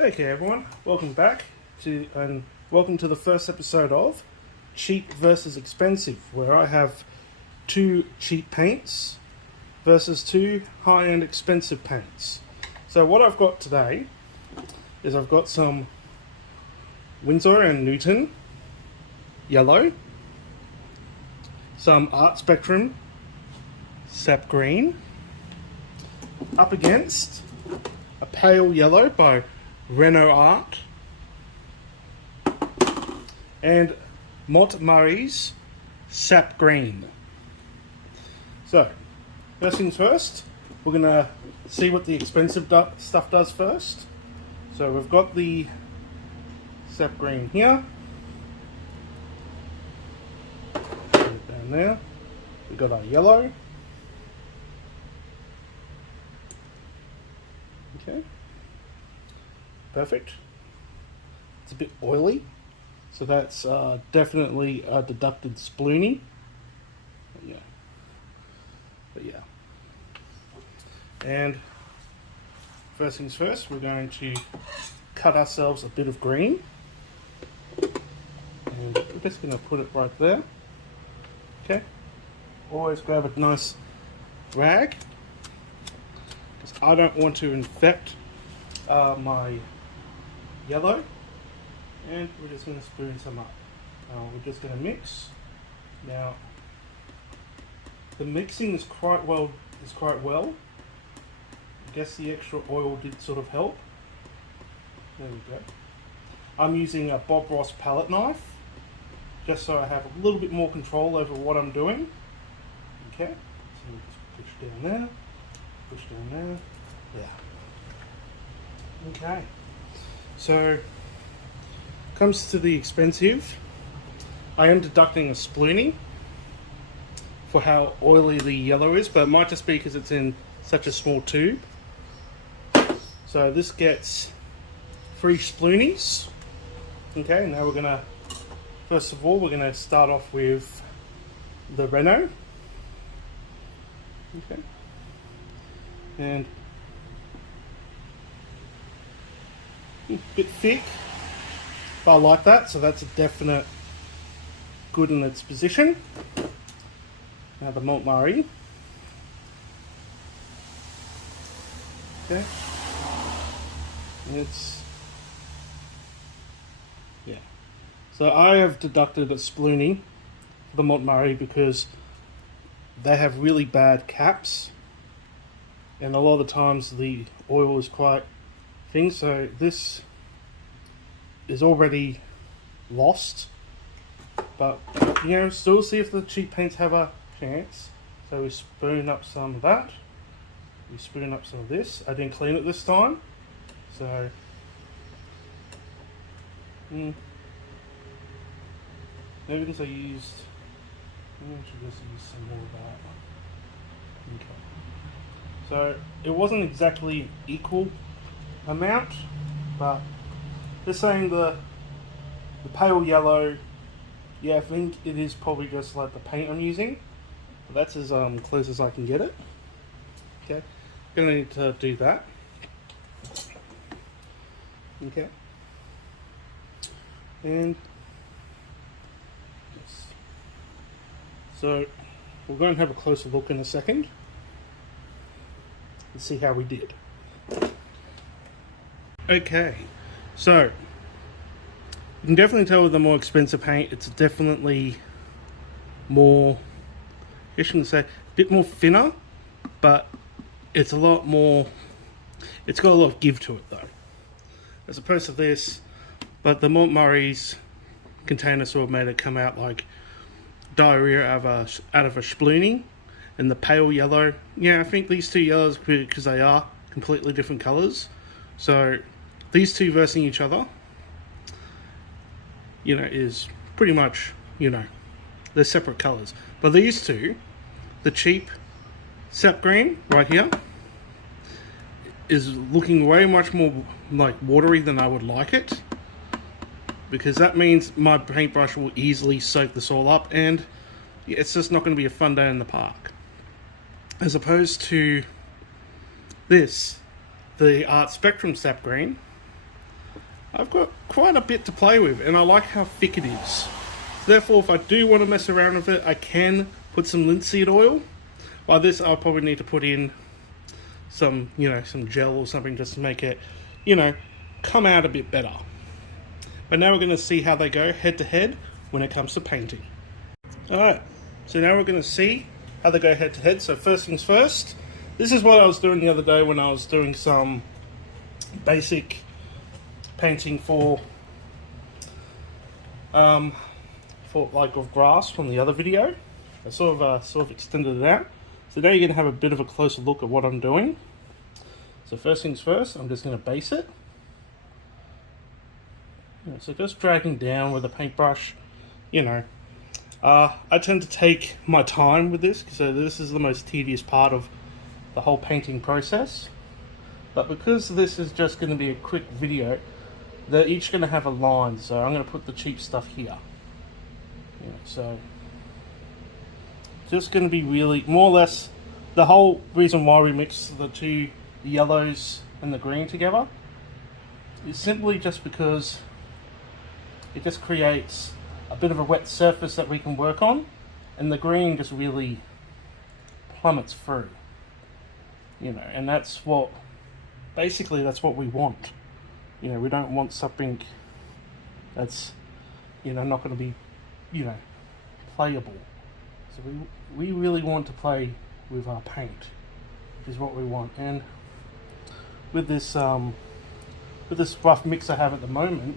Okay everyone, welcome back welcome to the first episode of Cheap versus Expensive, where I have two cheap paints versus two high-end expensive paints. So what I've got today is I've got some Winsor and Newton yellow, some Art Spectrum sap green, up against a pale yellow by Reno art, and Marte's sap green. So, first things first, we're going to see what the expensive stuff does first. So we've got the sap green here, down there, we've got our yellow. Okay. Perfect. It's a bit oily, so that's definitely a deducted sploony. But yeah. And first things first, we're going to cut ourselves a bit of green, and we're just going to put it right there. Okay. Always grab a nice rag, because I don't want to infect my yellow, and we're just going to spoon some up. We're just going to mix. Now, the mixing is quite well. I guess the extra oil did sort of help. There we go. I'm using a Bob Ross palette knife, just so I have a little bit more control over what I'm doing. Okay, so we just push down there, push down there. Yeah. Okay. So, comes to the expensive, I am deducting a splooning for how oily the yellow is, but it might just be because it's in such a small tube. So this gets 3 sploonies. Okay, now we're gonna, first of all, we're gonna start off with the Reno. Okay. And a bit thick, but I like that, so that's a definite good in its position. Now the Marte. Okay. Yeah. So I have deducted a splooning for the Marte because they have really bad caps, and a lot of the times the oil is quite thin, so this is already lost, but still see if the cheap paints have a chance. So we spoon up some of that, we spoon up some of this. I didn't clean it this time, so maybe because I should just use some more of that. Okay. So it wasn't exactly equal amount, but they're saying the pale yellow, yeah, I think it is probably just like the paint I'm using, but that's as close as I can get it. Okay, gonna need to do that. Okay, and yes. So we're going to have a closer look in a second and see how we did. Okay, so you can definitely tell with the more expensive paint, it's definitely more, I guess you can say, a bit more thinner, but it's a lot more, it's got a lot of give to it though, as opposed to this. But the Marte's container sort of made it come out like diarrhea out of a splooning. And the pale yellow, yeah, I think these two yellows, because they are completely different colours, so these two versing each other, is pretty much, they're separate colours. But these two, the cheap sap green right here, is looking way much more like watery than I would like it, because that means my paintbrush will easily soak this all up, and it's just not going to be a fun day in the park. As opposed to this, the Art Spectrum sap green, I've got quite a bit to play with, and I like how thick it is. Therefore, if I do want to mess around with it, I can put some linseed oil. By this, I'll probably need to put in some, some gel or something just to make it, come out a bit better. But now we're going to see how they go head to head when it comes to painting. Alright, so now we're going to see how they go head to head. So first things first, this is what I was doing the other day when I was doing some basic painting for like of grass from the other video. I sort of extended it out. So now you're going to have a bit of a closer look at what I'm doing. So first things first, I'm just going to base it. So just dragging down with a paintbrush, I tend to take my time with this, so this is the most tedious part of the whole painting process. But because this is just going to be a quick video, they're each going to have a line, so I'm going to put the cheap stuff here. So just going to be really, more or less, the whole reason why we mix the two yellows and the green together is simply just because it just creates a bit of a wet surface that we can work on, and the green just really plummets through. And that's what, basically that's what we want. We don't want something that's, not going to be, playable. So we really want to play with our paint, which is what we want. And with this rough mix I have at the moment,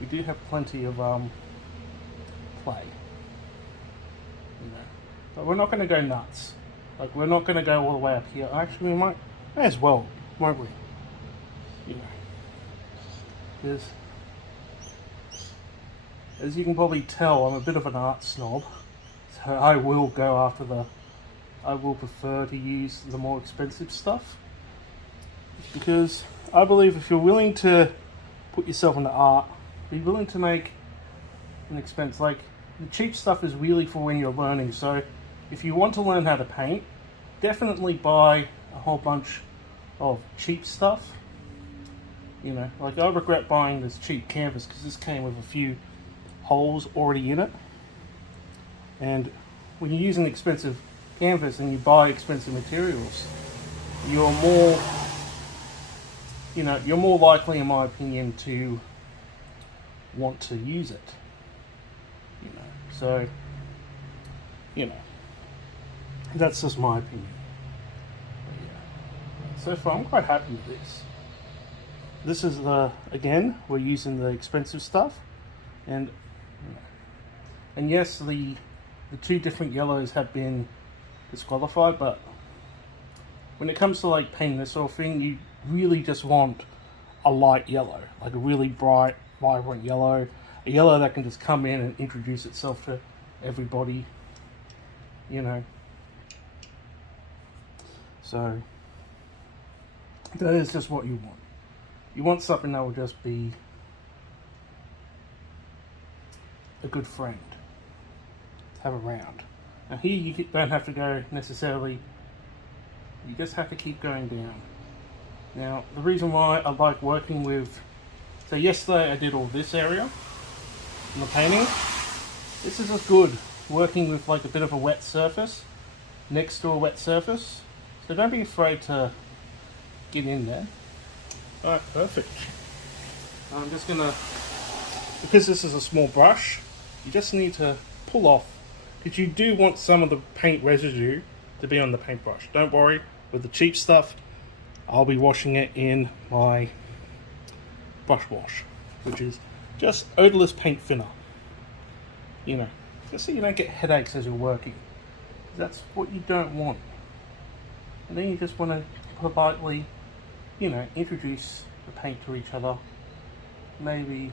we do have plenty of play. But we're not going to go nuts. Like, we're not going to go all the way up here. Actually, we may as well, won't we? Because, as you can probably tell, I'm a bit of an art snob. So I will prefer to use the more expensive stuff. Because I believe if you're willing to put yourself into art, be willing to make an expense. Like, the cheap stuff is really for when you're learning. So if you want to learn how to paint, definitely buy a whole bunch of cheap stuff. Like, I regret buying this cheap canvas because this came with a few holes already in it. And when you use an expensive canvas and you buy expensive materials, you're more likely, in my opinion, to want to use it. So that's just my opinion. But yeah. So far I'm quite happy with this. This is again, we're using the expensive stuff, and yes, the two different yellows have been disqualified, but when it comes to like painting this sort of thing, you really just want a light yellow, like a really bright, vibrant yellow, a yellow that can just come in and introduce itself to everybody, So that is just what you want. You want something that will just be a good friend to have around. Now here you don't have to go necessarily, you just have to keep going down. Now the reason why I like working with, so yesterday I did all this area in the painting. This is as good working with like a bit of a wet surface next to a wet surface. So don't be afraid to get in there. Alright, perfect. I'm just gonna, because this is a small brush, you just need to pull off, because you do want some of the paint residue to be on the paintbrush. Don't worry, with the cheap stuff, I'll be washing it in my brush wash, which is just odorless paint thinner. Just so you don't get headaches as you're working. That's what you don't want. And then you just want to politely, introduce the paint to each other. Maybe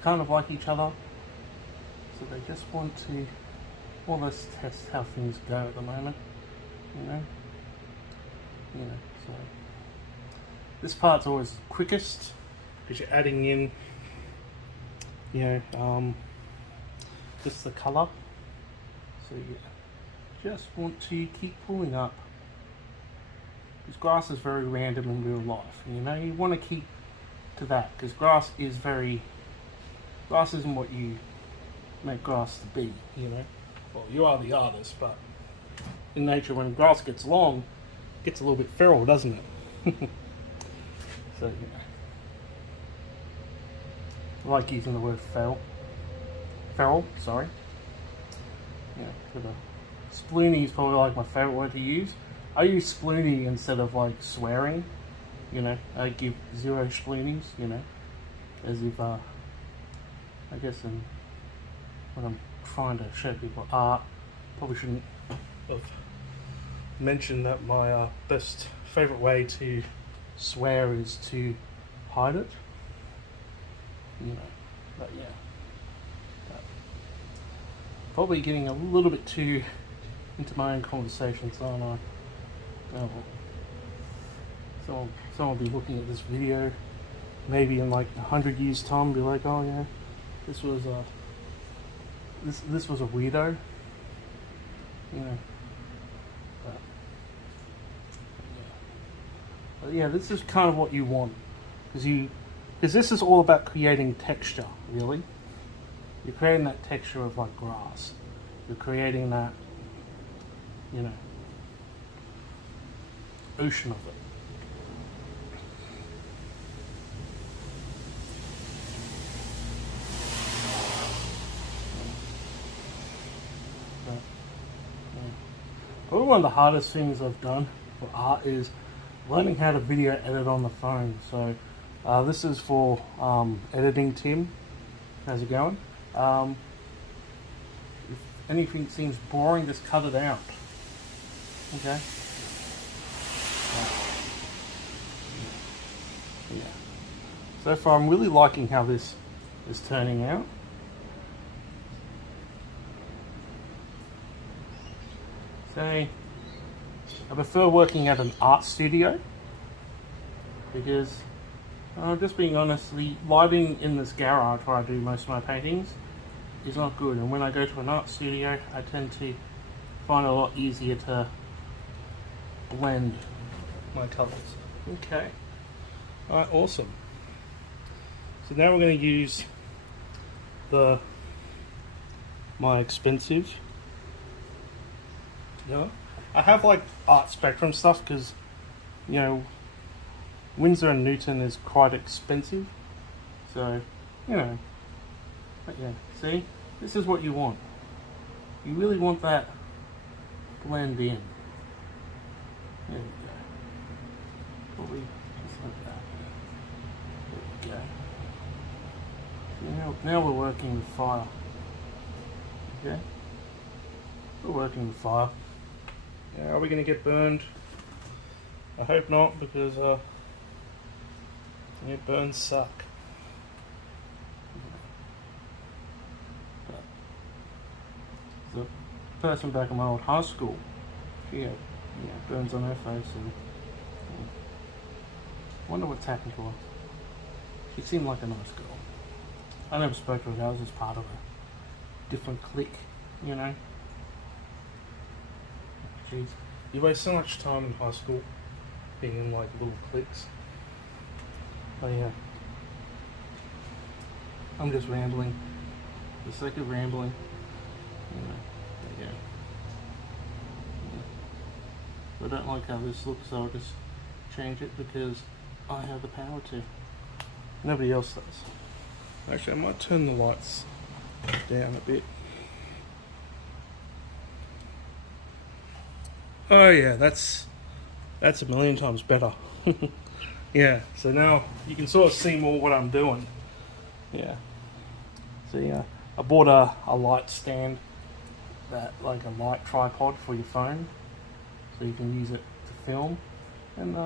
kind of like each other. So they just want to more or less test how things go at the moment. So this part's always quickest because you're adding in, just the colour. So you just want to keep pulling up. This grass is very random in real life. You want to keep to that, because grass isn't what you make grass to be, you know. Well, you are the artist, but in nature, when grass gets long, it gets a little bit feral, doesn't it? So, yeah. I like using the word feral, sorry. Yeah, for the sploony is probably like my favourite word to use. I use sploony instead of like swearing, you know. I give 0 sploonies, you know, as if, I guess when I'm trying to show people art, probably shouldn't have mentioned that my best favourite way to swear is to hide it, you know, but yeah. Probably getting a little bit too into my own conversations, aren't I? Oh, well. Someone will be looking at this video maybe in like 100 years time and be like, oh yeah, this was a weirdo, you know. But yeah, this is kind of what you want, because this is all about creating texture, really. You're creating that texture of like grass. You're creating that, you know, ocean of it. Probably one of the hardest things I've done for art is learning how to video edit on the phone. So this is for editing, Tim. How's it going? If anything seems boring, just cut it out. Okay? Yeah. So far, I'm really liking how this is turning out. So, I prefer working at an art studio because, just being honest, the lighting in this garage where I do most of my paintings is not good, and when I go to an art studio I tend to find it a lot easier to blend my colours. Okay, alright, awesome. So now we're going to use my expensive, I have like art spectrum stuff because, you know, Winsor and Newton is quite expensive, so, you know, but yeah, see, this is what you want. You really want that blend in. There we go. Probably just like that. There we go. So now we're working with fire. Okay? We're working with fire. Yeah, are we going to get burned? I hope not, because burns suck. The person back in my old high school, she had burns on her face, and I wonder what's happened to her. She seemed like a nice girl. I never spoke to her. I was just part of a different clique, you know. Jeez, you waste so much time in high school being in like little cliques. Oh yeah, I'm just rambling for the sake of rambling. You know, yeah. I don't like how this looks, so I'll just change it because I have the power to. Nobody else does. Actually, I might turn the lights down a bit. Oh yeah, that's a million times better. Yeah, so now you can sort of see more what I'm doing. Yeah. So yeah, I bought a light stand, like a light tripod for your phone, so you can use it to film. And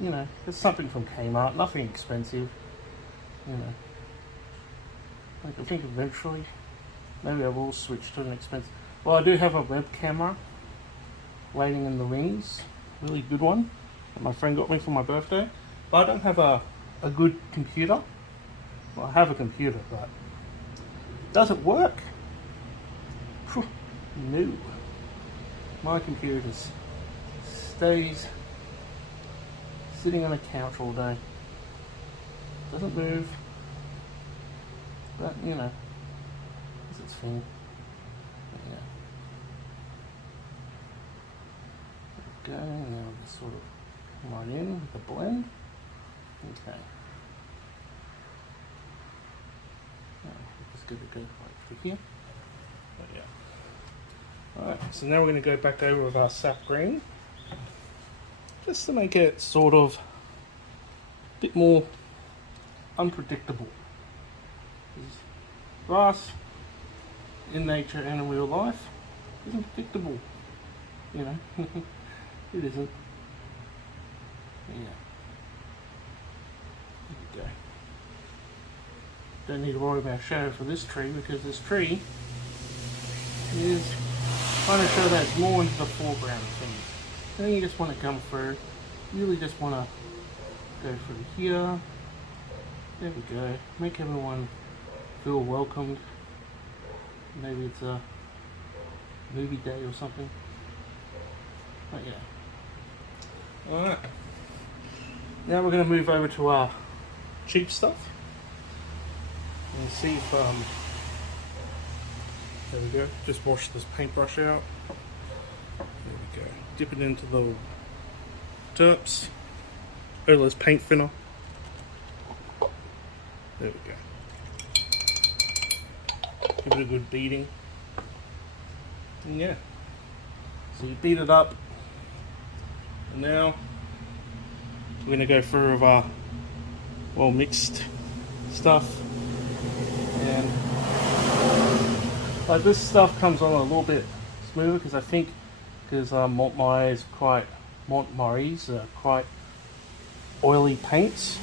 you know, it's something from Kmart, nothing expensive. You know, like I think eventually, maybe I will switch to an expensive. Well, I do have a web camera waiting in the wings, really good one, that my friend got me for my birthday. But I don't have a good computer. Well, I have a computer, but does it work? No. My computer just stays sitting on a couch all day. Doesn't move, but you know, it's its thing. But yeah. There we go. Now we'll just sort of right in with the blend. Okay. Just give it a go right through here. But yeah. Alright, so now we're going to go back over with our sap green, just to make it sort of a bit more unpredictable. Grass in nature and in real life isn't predictable, you know. It isn't. Yeah. There we go. Don't need to worry about shadow for this tree, because this tree is trying to show that it's more into the foreground of things. Then you just want to come through, really just want to go through here. There we go. Make everyone feel welcomed. Maybe it's a movie day or something. But yeah. Alright. Now we're going to move over to our cheap stuff. And see if, there we go. Just wash this paintbrush out. There we go. Dip it into the terps. Odorless paint thinner. There we go. Give it a good beating. And yeah. So you beat it up. And now we're going to go through with our well mixed stuff. And like this stuff comes on a little bit smoother because I think mont mares are quite oily paints.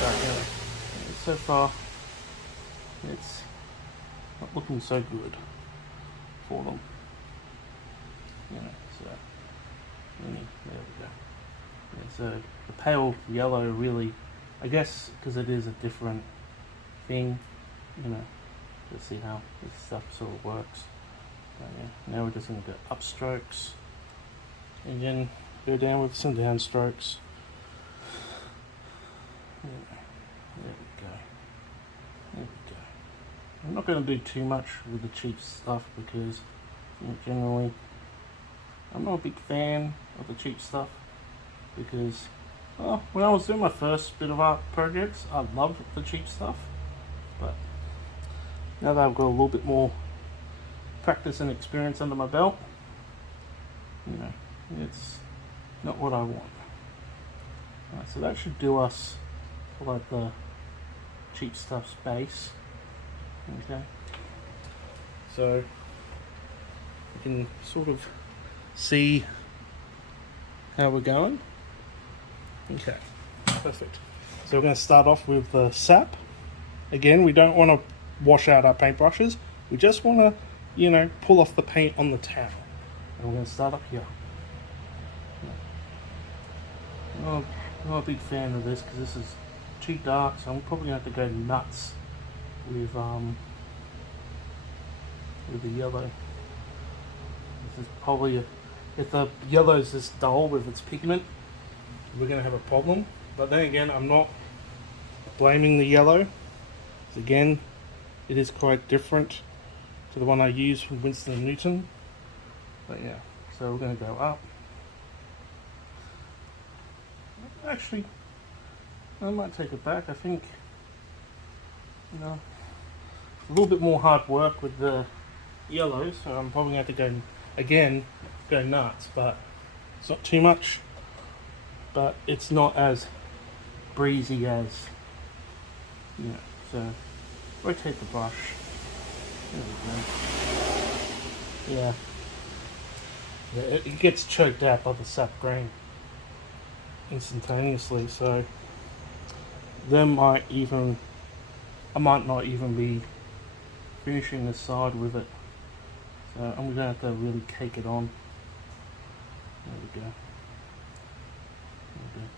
But you know, so far it's not looking so good for them. You know, so there we go. Yeah, so the pale yellow really, I guess, because it is a different thing, you know, let's see how this stuff sort of works. But yeah, now we're just going to go up strokes and then go down with some down strokes. There we go. There we go. I'm not going to do too much with the cheap stuff because, you know, generally I'm not a big fan of the cheap stuff because, well, when I was doing my first bit of art projects, I loved the cheap stuff. But now that I've got a little bit more practice and experience under my belt, you know, it's not what I want. Alright, so that should do us for like the cheap stuff's base. Okay, so you can sort of see how we're going. Okay, perfect. So we're going to start off with the sap. Again, we don't want to wash out our paintbrushes. We just want to, you know, pull off the paint on the towel. And we're going to start up here. I'm not a big fan of this because this is too dark, so I'm probably going to have to go nuts with the yellow. This is probably if the yellow is this dull with its pigment, we're going to have a problem. But then again, I'm not blaming the yellow. Again, it is quite different to the one I use from Winsor & Newton. But yeah, so we're going to go up. Actually, I might take it back. I think, you know, a little bit more hard work with the yellow, so I'm probably going to have to go nuts, but it's not too much. But it's not as breezy as, you know, so rotate the brush. There we go. Yeah. It gets choked out by the sap green instantaneously, so I might not even be finishing the side with it. So I'm going to have to really cake it on. There we go.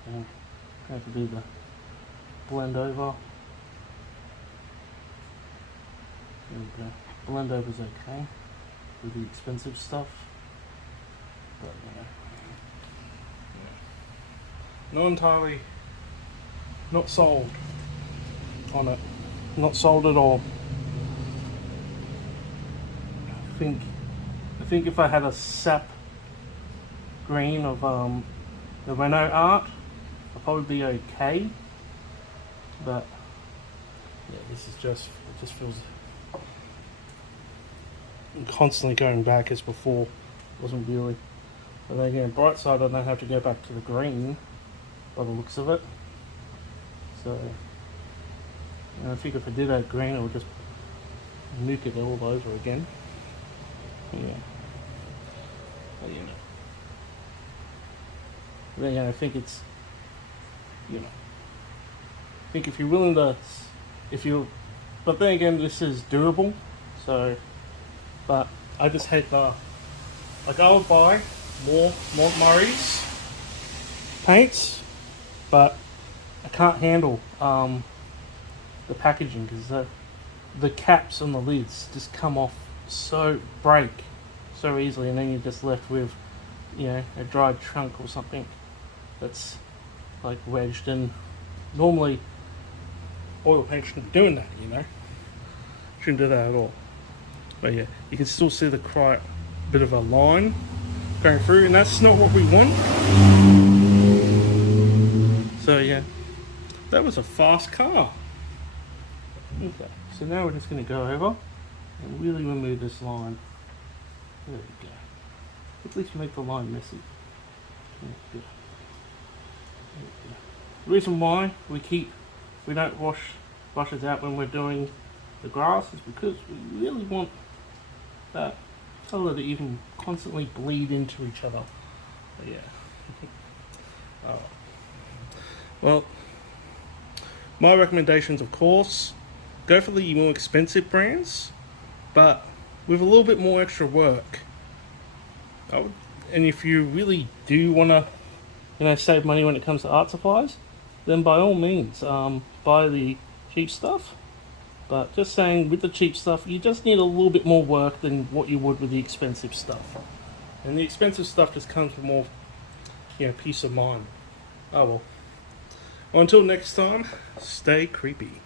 Going to have to do the blend over. There we go. Blend over is okay with the expensive stuff, but you know, not entirely Not sold on it. Not sold at all. I think if I had a sap green of the Reno art, I'd probably be okay. But yeah, this is just, it just feels constantly going back as before. It wasn't really. But then again, bright side, I don't have to go back to the green by the looks of it. So, and I think if I did add green, it would just nuke it all over again. Yeah. But you know. Then again, I think it's, you know, I think if you're willing to, but then again, this is durable, so, but I just hate the, like I would buy more Mont Murray's paints, but I can't handle the packaging because the caps on the lids just come off break so easily, and then you're just left with, you know, a dried chunk or something that's like wedged in. Normally oil paint shouldn't be doing that, you know, shouldn't do that at all. But yeah, you can still see the bit of a line going through, and that's not what we want. So yeah, that was a fast car. Okay, so now we're just going to go over and really remove this line. There we go. At least make the line messy. There we go. The reason why we don't wash it out when we're doing the grass is because we really want that colour to even constantly bleed into each other. But yeah. Well, my recommendations, of course, go for the more expensive brands, but with a little bit more extra work. And if you really do want to, you know, save money when it comes to art supplies, then by all means, buy the cheap stuff. But just saying, with the cheap stuff, you just need a little bit more work than what you would with the expensive stuff. And the expensive stuff just comes with more, you know, peace of mind. Oh well. Until next time, stay creepy.